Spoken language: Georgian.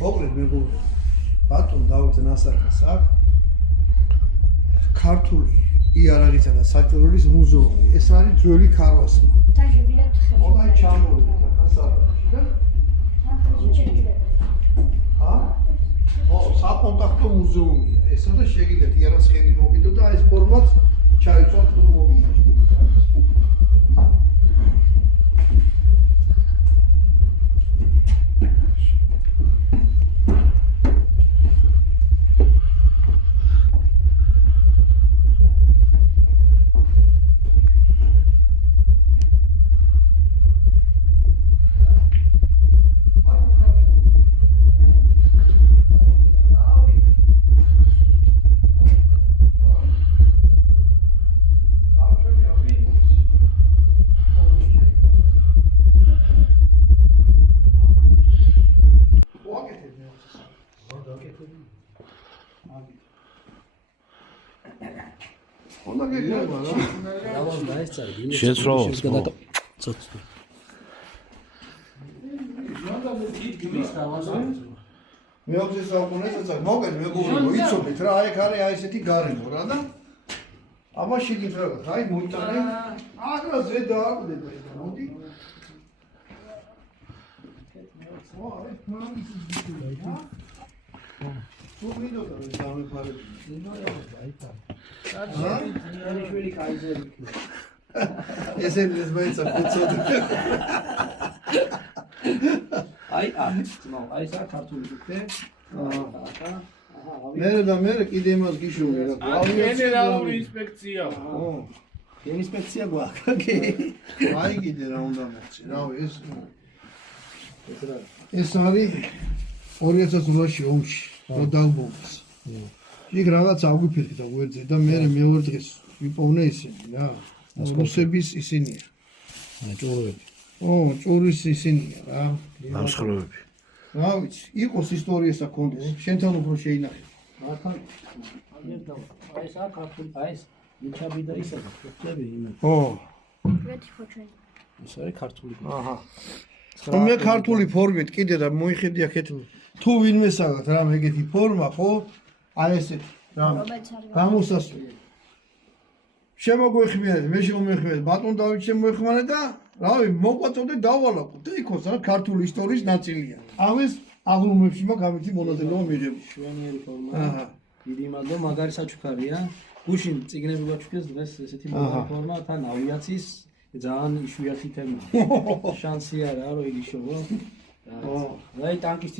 მოკლედ მეგობრებო, ბატონ დავით ნასაკას აქვს ქართული იარაღისა და საჭურვლის მუზეუმი. ეს არის ძველი ქარვასმა. ოდან ჩამოვიდეთ ახლა საყდარში და საკონტაქტო მუზეუმია. ესა და შეგიძლიათ იარაღს ხელი მოგიდო და ეს ფორმაც ჩაიწვათ თუ მოგიდეთ. მეოცე საუკუნესაც მოგეთ მეგობრებო, იცოდეთ რა, აი ხარი აი ესეთი გარემო რა და ამაში გიძრათ, აი მოიტანე. აგრა ზედა აკვდება ეს მოდი. ესენს მეცა ფუცოდ. აი სა ქართული თქე. მე კიდე იმას გიშოვე რა. გენერალური ინსპექცია. ინსპექცია გვაქვს. აი კიდე რა უნდა მოხდეს. რავი ეს არის 2008-ში ომში რო დაუბომბეს. იქ რაღაც აგვიფერხეთ და გვერდზე და მე მეორე დღეს ვიპოვნე ისინი რა. რუსების ისინია. ჭურვები. ჭურის ისინია რა. ნამსხვრევები. რა ვიცი, იყოს ისტორიასა კონდეს. შენთან უფრო შეინახე. მართლა აი სა ქართული აი ეს მიჩაბი და ისა ხლები იმენ. ეს არის ქართული. აჰა. მე ქართული ფორმით კიდე და მოიხედი აქეთ თუ ვინმესაგათ რა ეგეთი ფორმა ხო? აი ესეთი რა. გამოსასვლელი. შემოგვეხმიანეთ, მე შემოგვეხმიანეთ, ბატონ დავით შემოეხმიანეთ და რავი, მოგვაწოდე დავალაპოთ. იქოს რა ქართული ისტორიის ნაწილია. ამის აღლუმებში მაგ ამითი მონაწილეობა მიღებული. შვენიერი ფორმა. აჰა. დიდი მადლობა, მაგარი საჩუქარია. გუშინ წიგნები გაჩუქეს დღეს ესეთი მაგარი ფორმა, თან ავიაციის ძალიან იშვიათი თემა. შანსი არა რომ იგი შოვა. აი ტანკისტის